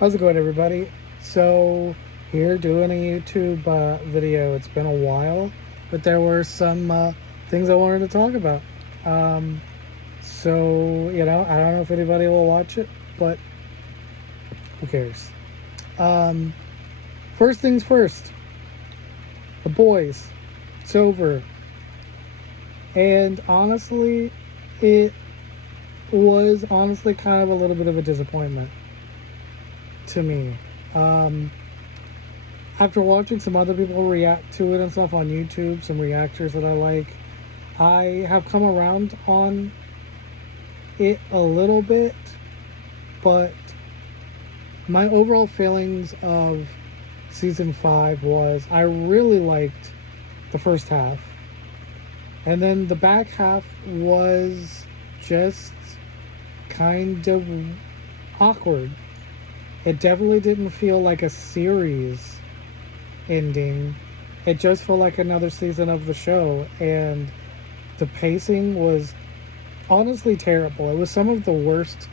How's it going, everybody? So, here doing a YouTube video. It's been a while, but there were some things I wanted to talk about. Um, I don't know if anybody will watch it, but who cares? Um, First things first, The Boys. It's over. And honestly, it was honestly kind of a little bit of a disappointment to me. Um, After watching some other people react to it and stuff on YouTube, some reactors that I like, I have come around on it a little bit, but my overall feelings of season 5 was I really liked the first half, and then the back half was just kind of awkward. It definitely didn't feel like a series ending. It just felt like another season of the show, and the pacing was honestly terrible. It was some of the worst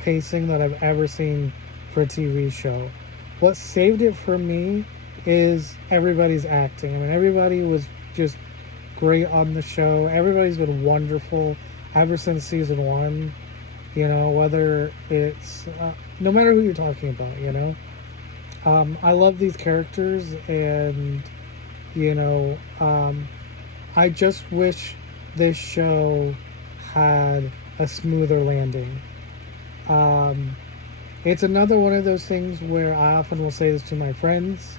pacing that I've ever seen for a TV show. What saved it for me is everybody's acting. I mean, everybody was just great on the show. Everybody's been wonderful ever since season 1. Whether it's no matter who you're talking about. I love these characters, and you know, um, I just wish this show had a smoother landing. Um, it's another one of those things where I often will say this to my friends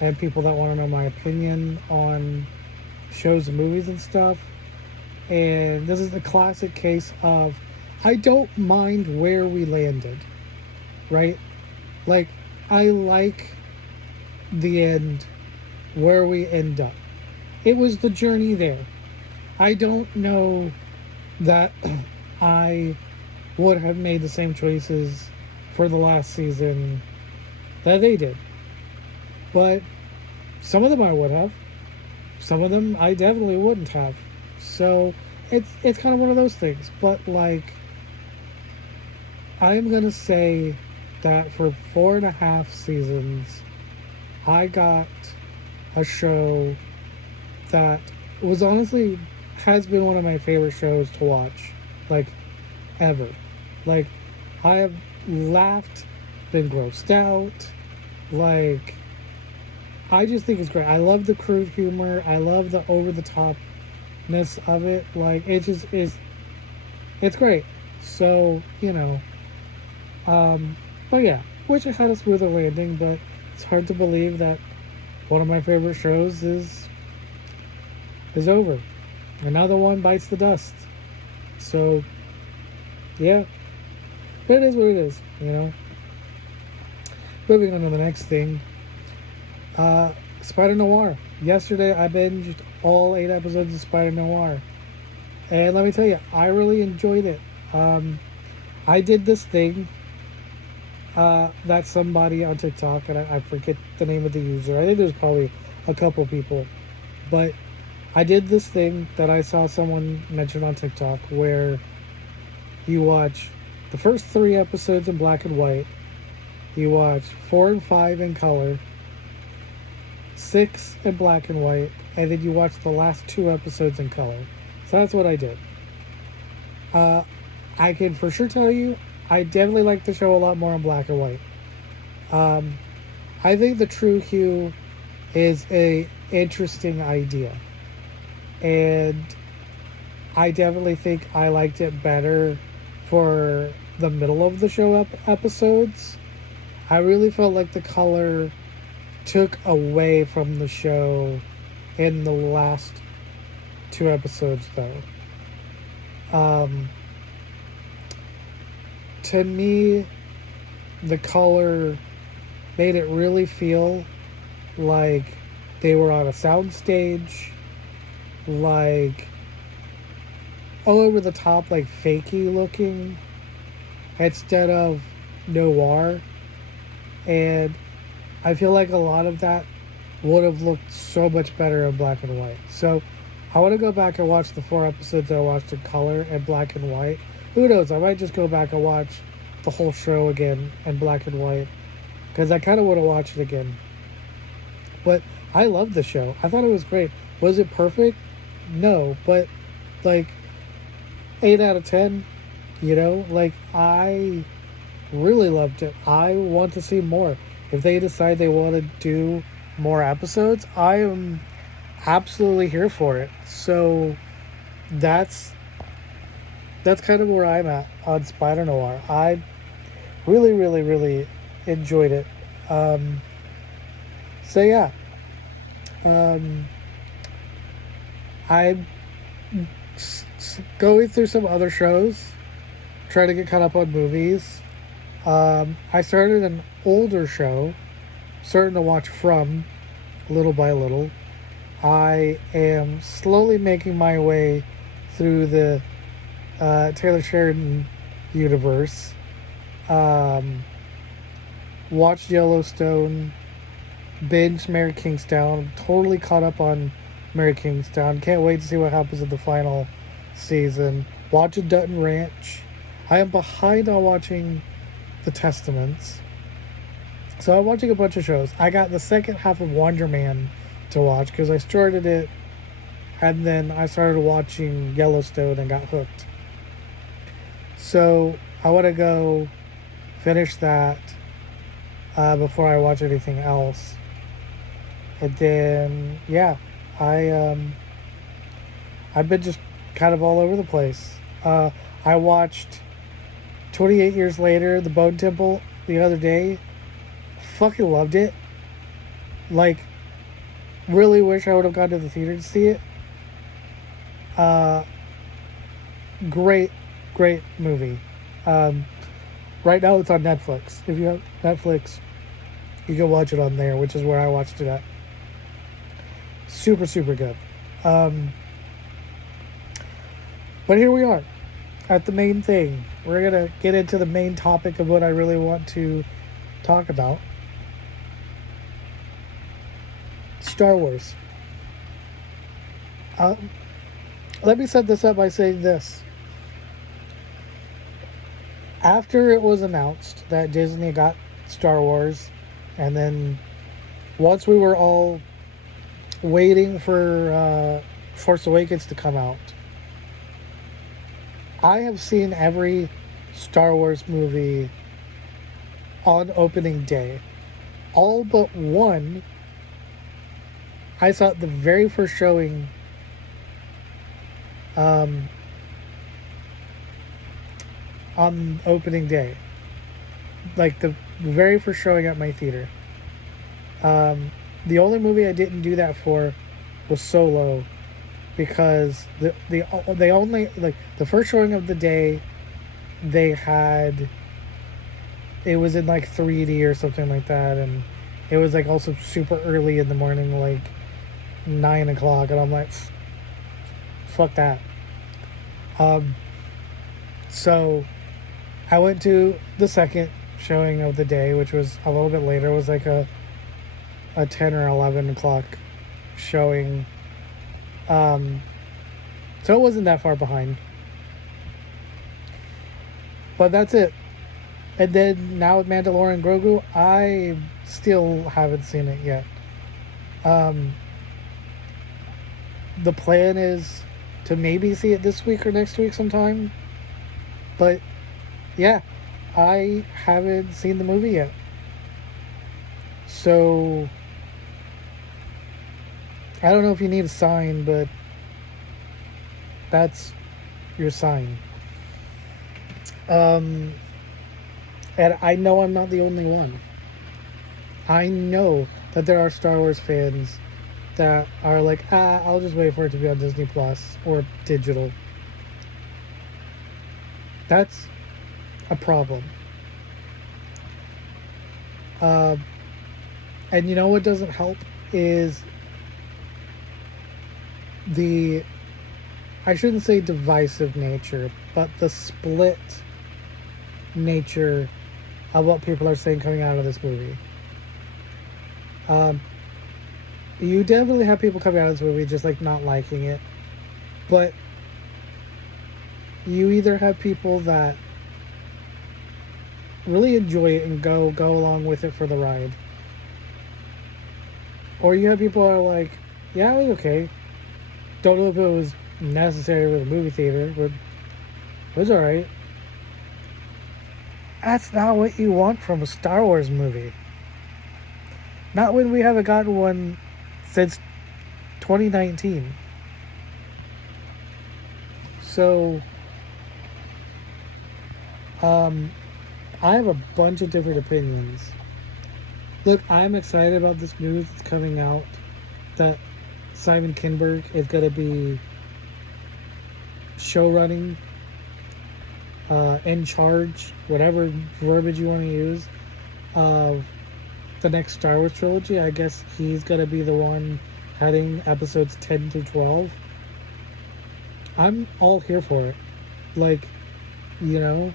and people that want to know my opinion on shows and movies and stuff. And this is the classic case of I don't mind where we landed, right? Like, I like the end, where we end up. It was the journey there. I don't know that I would have made the same choices for the last season that they did. But some of them I would have. Some of them I definitely wouldn't have. So it's kind of one of those things. But like, I'm gonna say that for 4.5 seasons, I got a show that was honestly has been one of my favorite shows to watch, like, ever. Like, I have laughed, been grossed out. Like, I just think it's great. I love the crude humor. I love the over the topness of it. Like, it just is. It's great. So but yeah, wish it had a smoother landing. But it's hard to believe that one of my favorite shows is over. Another one bites the dust. So yeah, but it is what it is. Moving on to the next thing. Spider-Noir. Yesterday I binged all 8 episodes of Spider-Noir. And let me tell you, I really enjoyed it. I did this thing that somebody on TikTok, and I forget the name of the user. I think there's probably a couple people. But I did this thing that I saw someone mention on TikTok where you watch the first 3 episodes in black and white, you watch 4 and 5 in color, 6 in black and white, and then you watch the last 2 episodes in color. So that's what I did. I can for sure tell you, I definitely like the show a lot more in black and white. I think the true hue is a interesting idea, and I definitely think I liked it better for the middle of the show episodes. I really felt like the color took away from the show in the last 2 episodes, though. To me, the color made it really feel like they were on a soundstage, like all over the top, like fakey looking, instead of noir. And I feel like a lot of that would have looked so much better in black and white. So I want to go back and watch the 4 episodes I watched in color and black and white. Who knows? I might just go back and watch the whole show again in black and white because I kind of want to watch it again. But I loved the show. I thought it was great. Was it perfect? No, but like 8 out of 10. You know, like I really loved it. I want to see more. If they decide they want to do more episodes, I am absolutely here for it. So that's kind of where I'm at on Spider-Noir. I really, really, really enjoyed it. Um, so yeah, um, I'm going through some other shows, trying to get caught up on movies. I started an older show, starting to watch from little by little. I am slowly making my way through the Taylor Sheridan universe. Um, watched Yellowstone, binged Mary Kingstown, totally caught up on Mary Kingstown. Can't wait to see what happens in the final season. Watching Dutton Ranch. I am behind on watching The Testaments. So I'm watching a bunch of shows. I got the second half of Wonder Man to watch because I started it and then I started watching Yellowstone and got hooked. So I want to go finish that before I watch anything else. And then yeah, I've been just kind of all over the place. I watched 28 Years Later, The Bone Temple, the other day. Fucking loved it. Like, really wish I would have gone to the theater to see it. Great, great movie. Right now it's on Netflix. If you have Netflix, you can watch it on there, which is where I watched it at. Super, super good. But here we are at the main thing. We're going to get into the main topic of what I really want to talk about. Star Wars. Let me set this up by saying this. After it was announced that Disney got Star Wars, and then once we were all waiting for Force Awakens to come out, I have seen every Star Wars movie on opening day. All but one. I saw the very first showing on opening day. Like the very first showing at my theater. The only movie I didn't do that for was Solo, because they only, like, the first showing of the day, they had, it was in like 3D or something like that, and it was like also super early in the morning, like 9 o'clock, and I'm like, fuck that. So I went to the second showing of the day, which was a little bit later. It was like a 10 or 11 o'clock showing. So it wasn't that far behind. But that's it. And then now with Mandalorian Grogu, I still haven't seen it yet. The plan is to maybe see it this week or next week sometime. But yeah, I haven't seen the movie yet. So I don't know if you need a sign, but that's your sign. And I know I'm not the only one. I know that there are Star Wars fans that are like, I'll just wait for it to be on Disney Plus or digital. That's a problem. And you know what doesn't help is I shouldn't say divisive nature, but the split nature of what people are saying coming out of this movie. You definitely have people coming out of this movie just like not liking it, but you either have people that really enjoy it and go along with it for the ride. Or you have people who are like, yeah, it was okay. Don't know if it was necessary with a movie theater, but it was alright. That's not what you want from a Star Wars movie. Not when we haven't gotten one since 2019. So, I have a bunch of different opinions. Look, I'm excited about this news that's coming out that Simon Kinberg is going to be show running, in charge, whatever verbiage you want to use, of the next Star Wars trilogy. I guess he's going to be the one heading episodes 10 through 12. I'm all here for it. Like, you know,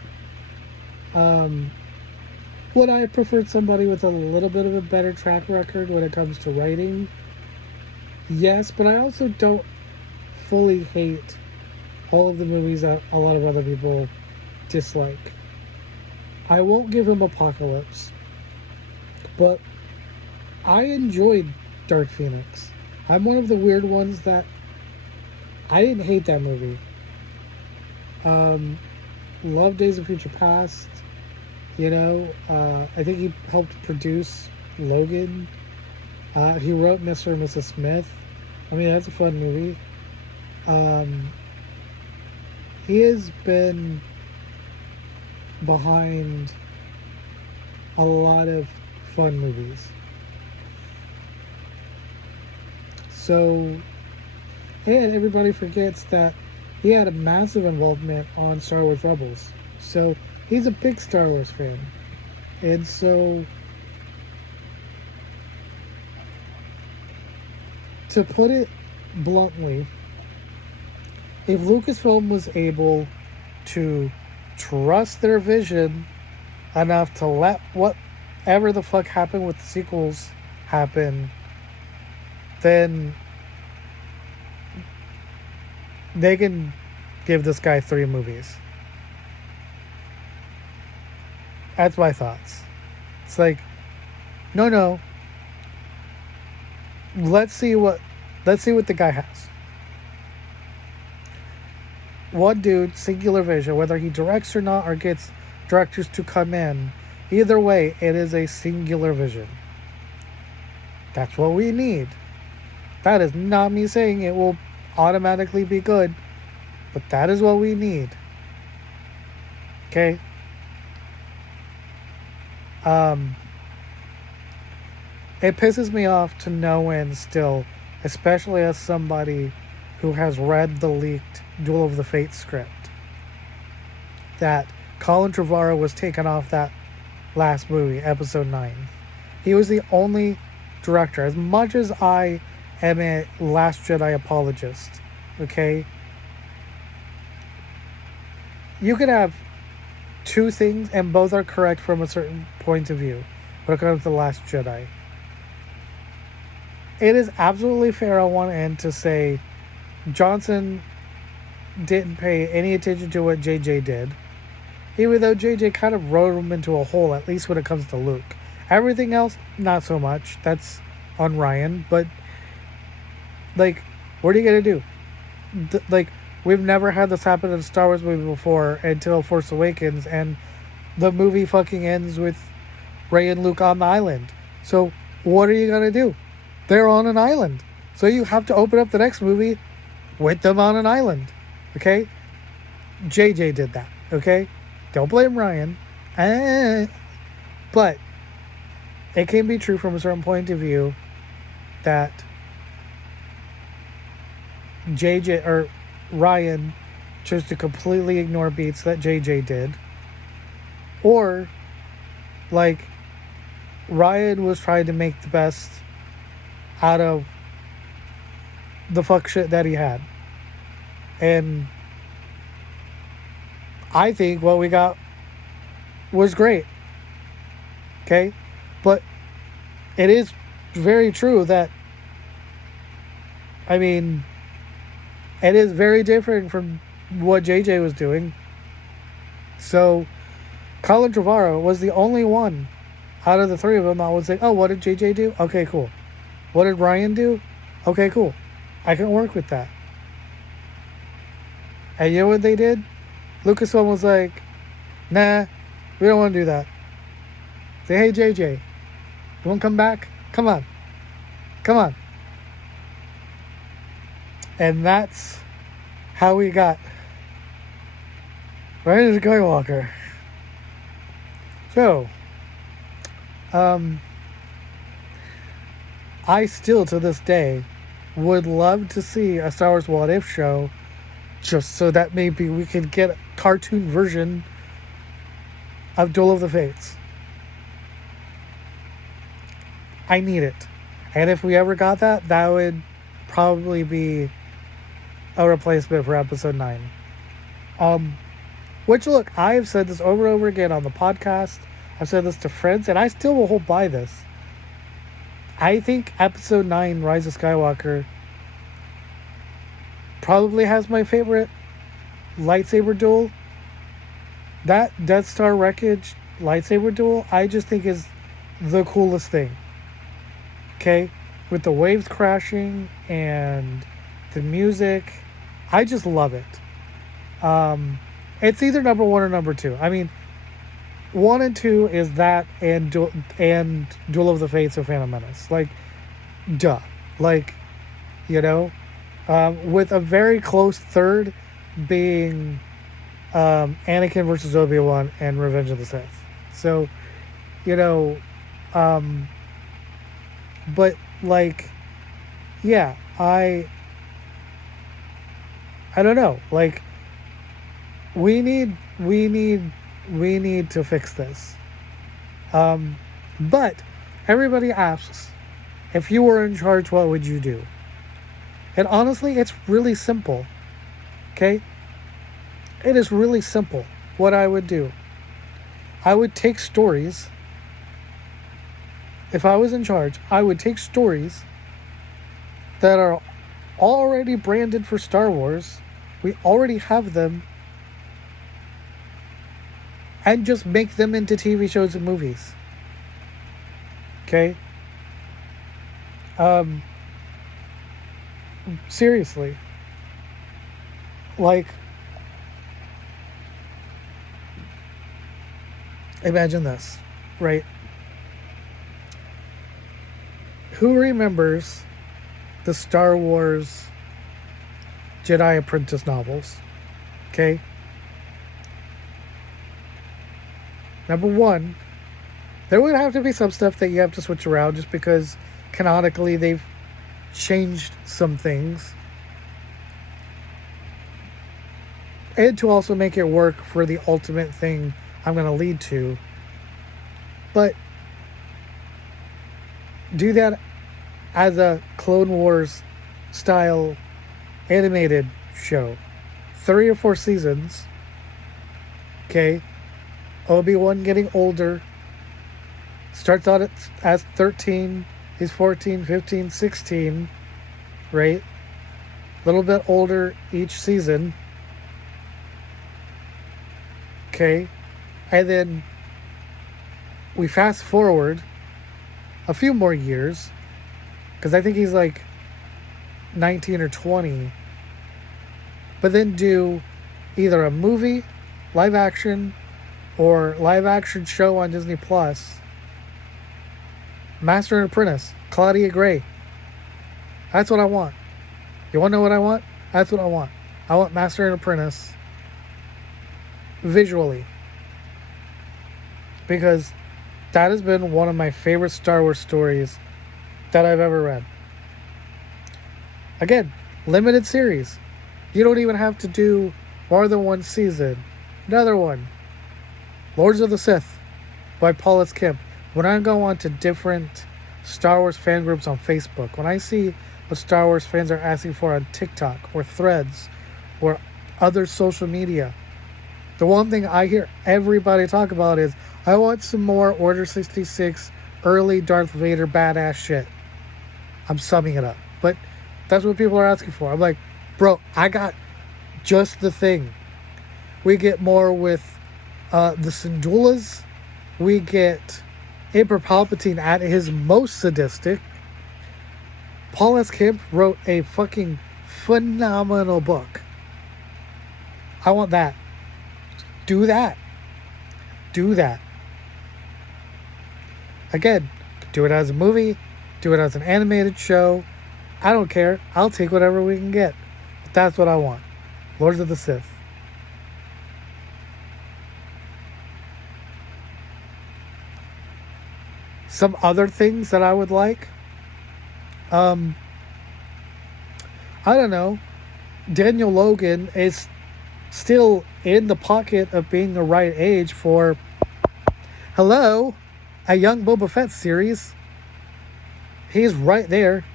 would I have preferred somebody with a little bit of a better track record when it comes to writing? Yes, but I also don't fully hate all of the movies that a lot of other people dislike. I won't give him Apocalypse, but I enjoyed Dark Phoenix. I'm one of the weird ones that I didn't hate that movie. Love Days of Future Past. You know, I think he helped produce Logan. He wrote Mr. and Mrs. Smith. I mean, that's a fun movie. He has been behind a lot of fun movies. So, and everybody forgets that he had a massive involvement on Star Wars Rebels. So, he's a big Star Wars fan. And so, to put it bluntly, if Lucasfilm was able to trust their vision enough to let whatever the fuck happened with the sequels happen, then they can give this guy 3 movies. That's my thoughts. It's like, no. Let's see what the guy has. One dude, singular vision, whether he directs or not or gets directors to come in, either way, it is a singular vision. That's what we need. That is not me saying it will automatically be good, but that is what we need. Okay? It pisses me off to no end still, especially as somebody who has read the leaked Duel of the Fates script, that Colin Trevorrow was taken off that last movie, episode 9. He was the only director. As much as I am a Last Jedi apologist, okay, you could have 2 things and both are correct from a certain point of view when it comes to The Last Jedi. It is absolutely fair on one end to say Johnson didn't pay any attention to what JJ did, even though JJ kind of rode him into a hole, at least when it comes to Luke. Everything else, not so much. That's on Ryan. But, like, what are you going to do? Like, we've never had this happen in a Star Wars movie before until Force Awakens, and the movie fucking ends with Rey and Luke on the island. So, what are you going to do? They're on an island. So you have to open up the next movie with them on an island. Okay? JJ did that. Okay? Don't blame Ryan. But it can be true from a certain point of view that JJ or Ryan chose to completely ignore beats that JJ did. Or, like, Ryan was trying to make the best out of the fuck shit that he had. And I think what we got was great. Okay? But it is very true that, I mean, it is very different from what JJ was doing. So, Colin Trevorrow was the only one out of the three of them I would say, oh, what did JJ do? Okay, cool. What did Ryan do? Okay, cool. I can work with that. And you know what they did? Lucasfilm was like, nah, we don't want to do that. Say, hey, JJ, you want to come back? Come on. Come on. And that's how we got Rise of Skywalker. So, I still, to this day, would love to see a Star Wars What If show, just so that maybe we could get a cartoon version of Duel of the Fates. I need it. And if we ever got that, that would probably be a replacement for episode 9. Which, look, I've said this over and over again on the podcast. I've said this to friends, and I still will hold by this. I think episode 9, Rise of Skywalker, probably has my favorite lightsaber duel. That Death Star wreckage lightsaber duel, I just think is the coolest thing. Okay? With the waves crashing and the music, I just love it. It's either number 1 or number 2. I mean, 1 and 2 is that and Duel of the Fates of Phantom Menace. Like, duh. Like, you know, with a very close third being Anakin versus Obi-Wan and Revenge of the Sith. So, you know, but like, yeah, I don't know. Like, we need to fix this. But everybody asks, if you were in charge, what would you do? And honestly, it's really simple. Okay? It is really simple what I would do. I would take stories. If I was in charge, I would take stories that are already branded for Star Wars. We already have them. And just make them into TV shows and movies. Okay? Seriously. Like, imagine this, right? Who remembers the Star Wars Jedi Apprentice novels? Okay? Number 1, there would have to be some stuff that you have to switch around just because canonically they've changed some things. And to also make it work for the ultimate thing I'm going to lead to. But do that as a Clone Wars style animated show. 3 or 4 seasons. Okay? Obi-Wan getting older. Starts out as 13. He's 14, 15, 16. Right? A little bit older each season. Okay? And then we fast forward a few more years. Because I think he's like 19 or 20. But then do either a movie, live action, or live action show on Disney Plus. Master and Apprentice, Claudia Gray. That's what I want. You want to know what I want? That's what I want. I want Master and Apprentice visually. Because that has been one of my favorite Star Wars stories that I've ever read. Again, limited series. You don't even have to do more than 1 season. Another one. Lords of the Sith by Paulus Kemp. When I go on to different Star Wars fan groups on Facebook, when I see what Star Wars fans are asking for on TikTok or Threads or other social media, the one thing I hear everybody talk about is, I want some more Order 66 early Darth Vader badass shit. I'm summing it up. But that's what people are asking for. I'm like, bro, I got just the thing. We get more with The Syndulas, we get Emperor Palpatine at his most sadistic. Paul S. Kemp wrote a fucking phenomenal book. I want that. Do that. Do that. Again, do it as a movie, do it as an animated show. I don't care. I'll take whatever we can get. But that's what I want. Lords of the Sith. Some other things that I would like. I don't know. Daniel Logan is still in the pocket of being the right age for, hello, a young Boba Fett series. He's right there.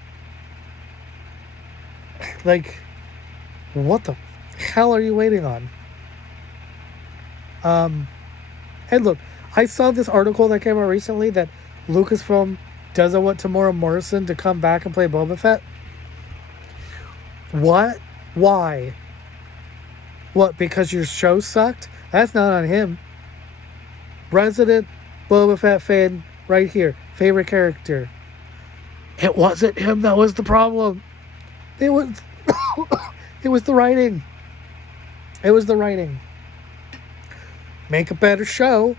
Like, what the hell are you waiting on? And look, I saw this article that came out recently that Lucasfilm doesn't want Tamora Morrison to come back and play Boba Fett. What? Why? What, because your show sucked? That's not on him. Resident Boba Fett fan right here. Favorite character. It wasn't him that was the problem. It was it was the writing. It was the writing. Make a better show.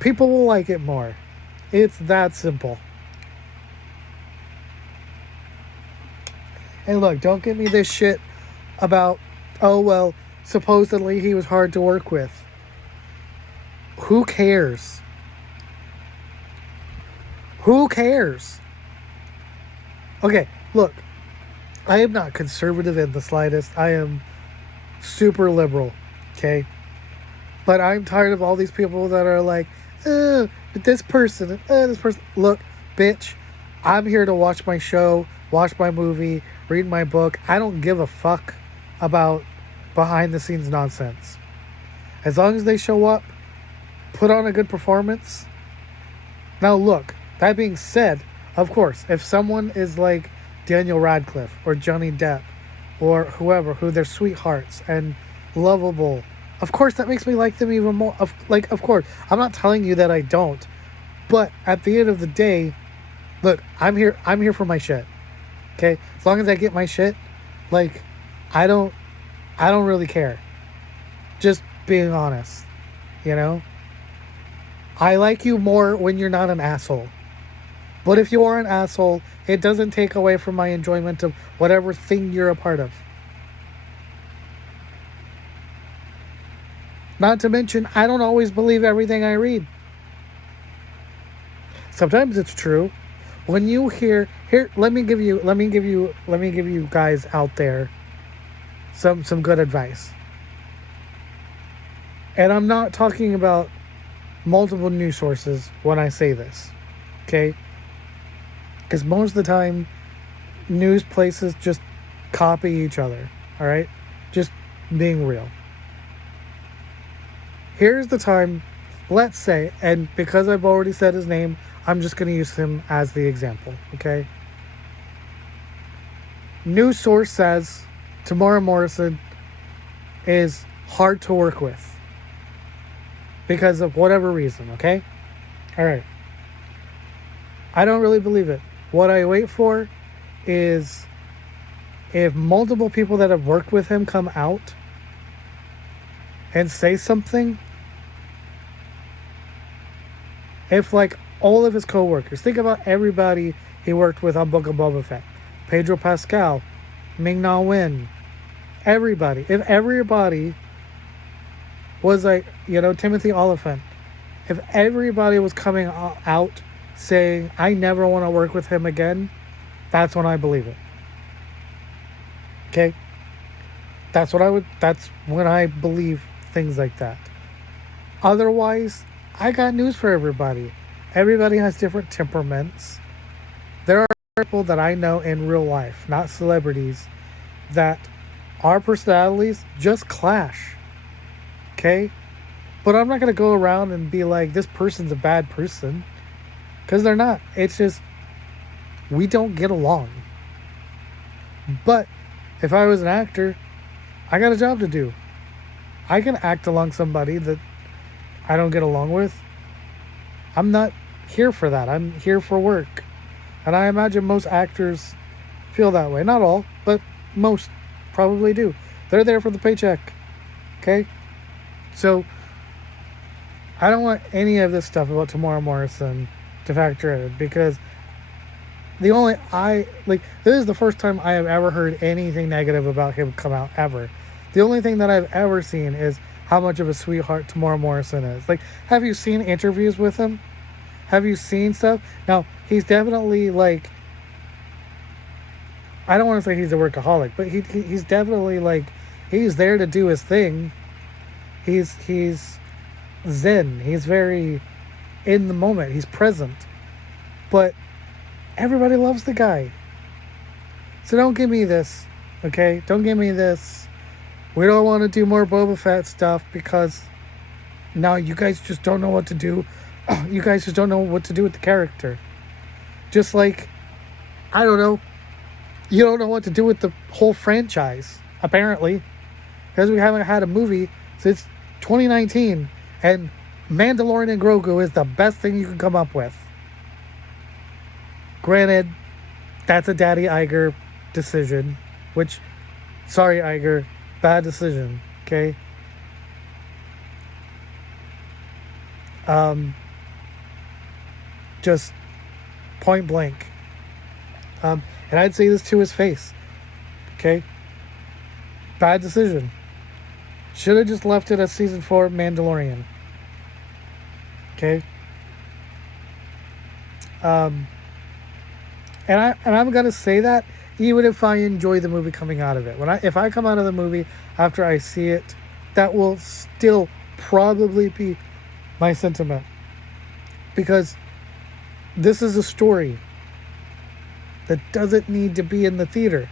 People will like it more. It's that simple. And look, don't give me this shit about, oh, well, supposedly he was hard to work with. Who cares? Who cares? Okay, look, I am not conservative in the slightest. I am super liberal, okay? But I'm tired of all these people that are like, but this person. Look, bitch, I'm here to watch my show, watch my movie, read my book. I don't give a fuck about behind the scenes nonsense. As long as they show up, put on a good performance. Now look, that being said, of course, if someone is like Daniel Radcliffe or Johnny Depp or whoever, who they're sweethearts and lovable, of course that makes me like them even more. Of course, I'm not telling you that I don't, but at the end of the day, look, I'm here for my shit. Okay, as long as I get my shit, like, I don't really care. Just being honest, you know. I like you more when you're not an asshole. But if you are an asshole, it doesn't take away from my enjoyment of whatever thing you're a part of. Not to mention, I don't always believe everything I read. Sometimes it's true. When you hear, let me give you guys out there some good advice. And I'm not talking about multiple news sources when I say this, okay? Because most of the time, news places just copy each other, all right? Just being real. Here's the time, let's say, and because I've already said his name, I'm just going to use him as the example, okay? News source says Tamora Morrison is hard to work with because of whatever reason, okay? All right. I don't really believe it. What I wait for is if multiple people that have worked with him come out and say something. If, like, all of his co-workers, think about everybody he worked with on Book of Boba Fett. Pedro Pascal, Ming-Na Wen, everybody. If everybody was like, you know, Timothy Oliphant, if everybody was coming out saying, I never want to work with him again, that's when I believe it. Okay? That's when I believe things like that. Otherwise, I got news for everybody. Everybody has different temperaments. There are people that I know in real life, not celebrities, that our personalities just clash. Okay? But I'm not going to go around and be like, this person's a bad person. Because they're not. It's just, we don't get along. But if I was an actor, I got a job to do. I can act along somebody that I don't get along with, I'm not here for that. I'm here for work. And I imagine most actors feel that way. Not all, but most probably do. They're there for the paycheck. Okay? So I don't want any of this stuff about Tamora Morrison to factor in, because this is the first time I have ever heard anything negative about him come out ever. The only thing that I've ever seen is how much of a sweetheart Tamora Morrison is. Like, have you seen interviews with him? Have you seen stuff? Now, he's definitely like, I don't want to say he's a workaholic, but he's definitely like, he's there to do his thing. He's zen. He's very in the moment. He's present. But everybody loves the guy. So don't give me this, okay? Don't give me this. We don't want to do more Boba Fett stuff because now you guys just don't know what to do. You guys just don't know what to do with the character. Just like, I don't know, you don't know what to do with the whole franchise, apparently. Because we haven't had a movie since 2019. And Mandalorian and Grogu is the best thing you can come up with. Granted, that's a Daddy Iger decision. Which, sorry Iger, bad decision, okay? Just point blank. And I'd say this to his face. Okay? Bad decision. Should have just left it as season 4 Mandalorian. Okay? And I'm gonna say that even if I enjoy the movie coming out of it. If I come out of the movie after I see it, that will still probably be my sentiment. Because this is a story that doesn't need to be in the theater.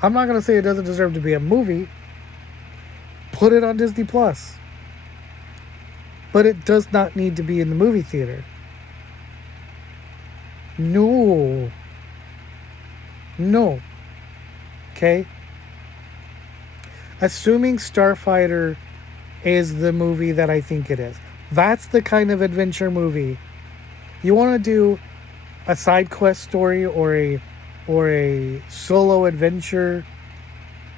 I'm not going to say it doesn't deserve to be a movie. Put it on Disney Plus. But it does not need to be in the movie theater. No. Okay? Assuming Starfighter is the movie that I think it is. That's the kind of adventure movie. You want to do a side quest story or a solo adventure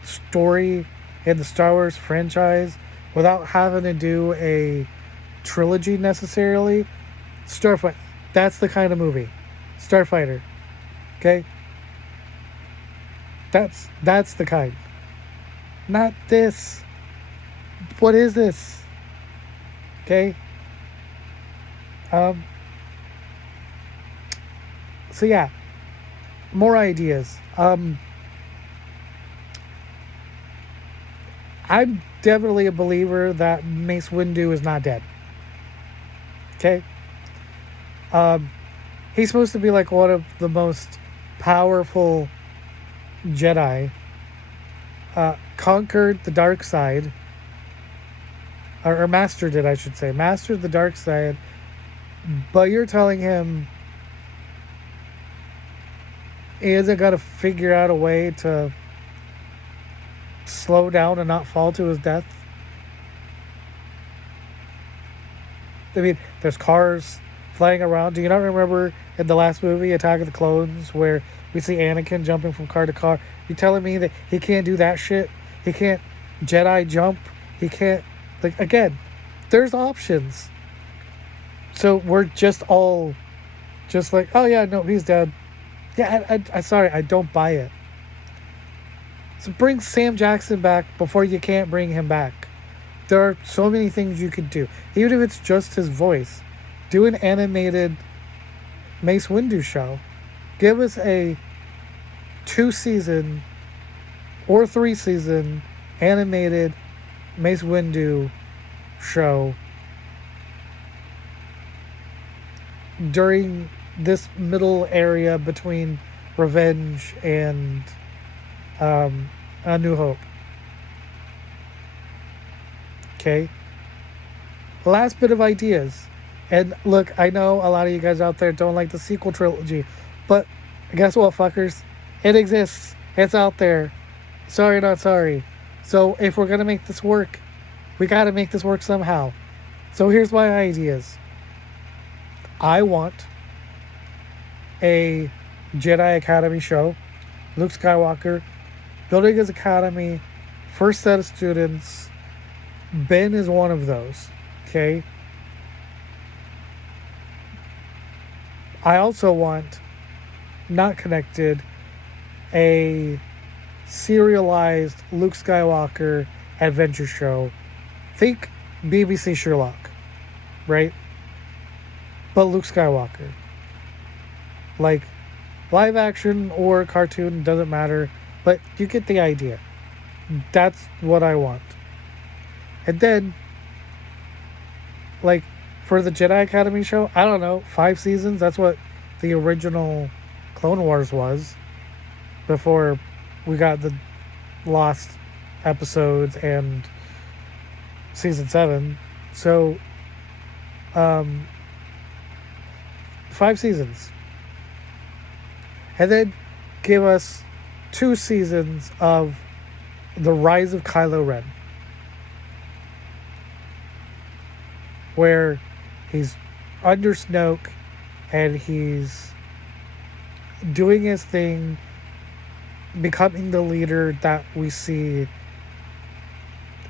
story in the Star Wars franchise without having to do a trilogy necessarily. Starfighter. That's the kind of movie. Starfighter. Okay? That's the kind. Not this. What is this? Okay? So yeah. More ideas. I'm definitely a believer that Mace Windu is not dead. Okay? He's supposed to be like one of the most powerful Jedi. Conquered the dark side. Or mastered it, I should say. Mastered the dark side. But you're telling him he hasn't got to figure out a way to slow down and not fall to his death. I mean, there's cars flying around. Do you not remember in the last movie, Attack of the Clones, where we see Anakin jumping from car to car? You telling me that he can't do that shit? He can't Jedi jump? He can't... Like, again, there's options. So we're just all just like, oh yeah, no, he's dead. Yeah, I sorry, I don't buy it. So bring Sam Jackson back before you can't bring him back. There are so many things you could do. Even if it's just his voice. Do an animated Mace Windu show. Give us a 2-season or 3-season animated Mace Windu show during this middle area between Revenge and A New Hope. Okay? Last bit of ideas. And look, I know a lot of you guys out there don't like the sequel trilogy, but guess what, fuckers? It exists. It's out there. Sorry, not sorry. So if we're going to make this work, we got to make this work somehow. So here's my ideas. I want a Jedi Academy show. Luke Skywalker building his academy, first set of students. Ben is one of those. Okay. I also want, not connected, a serialized Luke Skywalker adventure show. Think BBC Sherlock, right? But Luke Skywalker. Like, live action or cartoon, doesn't matter, but you get the idea. That's what I want. And then, like, for the Jedi Academy show, I don't know, 5 seasons? That's what the original Clone Wars was. Before we got the lost episodes and season 7. So, 5 seasons. And then give us 2 seasons of the rise of Kylo Ren, where he's under Snoke and he's doing his thing, becoming the leader that we see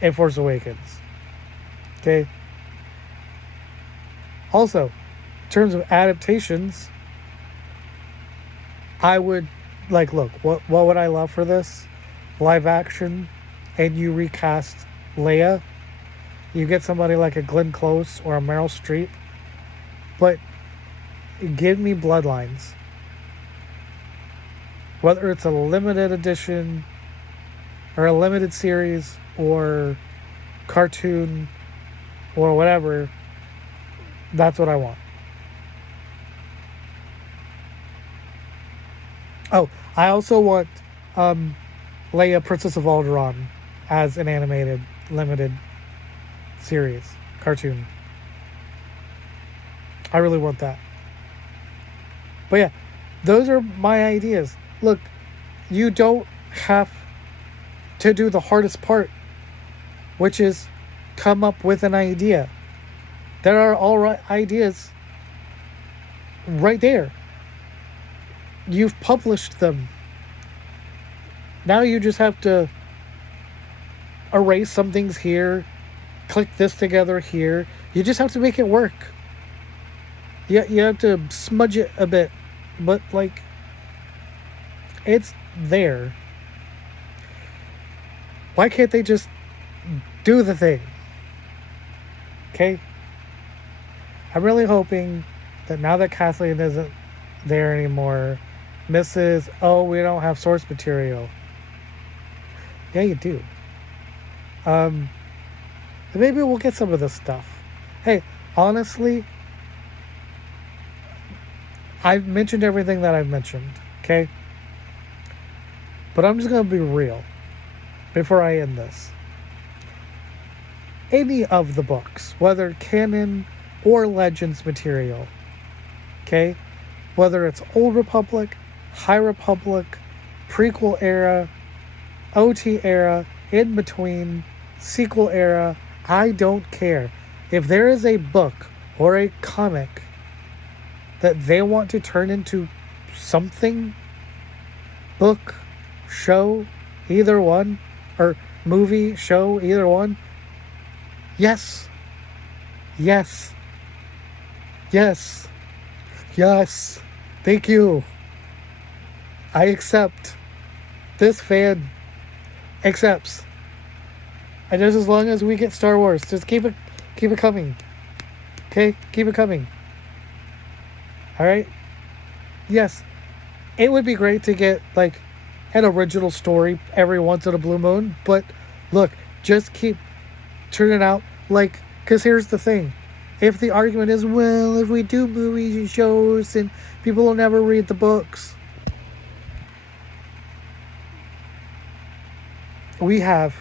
in Force Awakens. Okay? Also, in terms of adaptations, I would, like, look, what would I love for this? Live action, and you recast Leia. You get somebody like a Glenn Close or a Meryl Streep, but give me Bloodlines. Whether it's a limited edition or a limited series or cartoon or whatever, that's what I want. Oh, I also want Leia, Princess of Alderaan, as an animated, limited series, cartoon. I really want that. But yeah, those are my ideas. Look, you don't have to do the hardest part, which is come up with an idea. There are all right ideas right there. You've published them. Now you just have to erase some things here, click this together here. You just have to make it work. You have to smudge it a bit, but, like, it's there. Why can't they just do the thing? Okay? I'm really hoping that now that Kathleen isn't there anymore, Mrs. Oh, we don't have source material. Yeah, you do. Maybe we'll get some of this stuff. Hey, honestly, I've mentioned everything that I've mentioned, okay? But I'm just going to be real before I end this. Any of the books, whether canon or Legends material, okay? Whether it's Old Republic, High Republic, prequel era, OT era, in between, sequel era, I don't care. If there is a book or a comic that they want to turn into something, book, show, either one, or movie, show, either one, yes, yes, yes, yes, thank you. I accept. This fan accepts. And just as long as we get Star Wars, just keep it coming. Okay? Keep it coming. Alright? Yes. It would be great to get, like, an original story every once in a blue moon, but look, just keep turning out, like, because here's the thing. If the argument is, well, if we do movies and shows, and people will never read the books. We have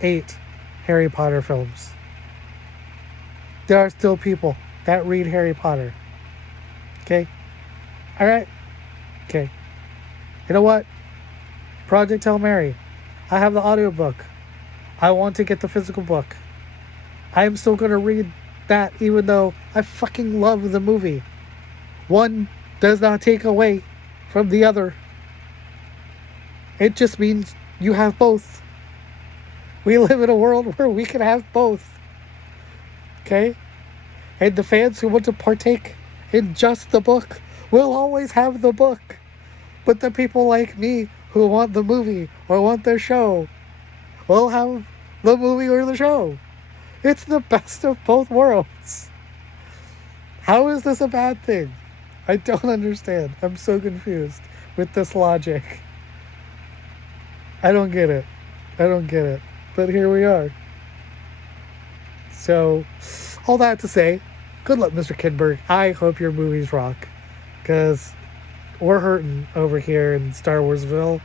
8 Harry Potter films. There are still people that read Harry Potter. Okay? Alright? Okay. You know what? Project Hail Mary. I have the audiobook. I want to get the physical book. I am still going to read that, even though I fucking love the movie. One does not take away from the other. It just means you have both. We live in a world where we can have both. Okay? And the fans who want to partake in just the book will always have the book. But the people like me who want the movie or want the show will have the movie or the show. It's the best of both worlds. How is this a bad thing? I don't understand. I'm so confused with this logic. I don't get it. But here we are. So, all that to say, good luck, Mr. Kidberg. I hope your movies rock. Because we're hurting over here in Star Warsville.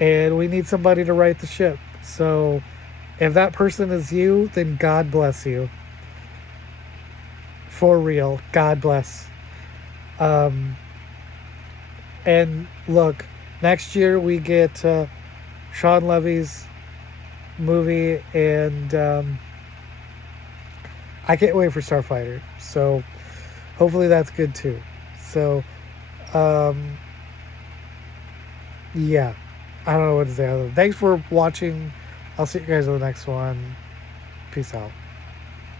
And we need somebody to right the ship. So, if that person is you, then God bless you. For real. God bless. And look, next year we get Sean Levy's movie, and I can't wait for Starfighter. So hopefully that's good too. So yeah, I don't know what to say. Thanks for watching. I'll see you guys in the next one. Peace out.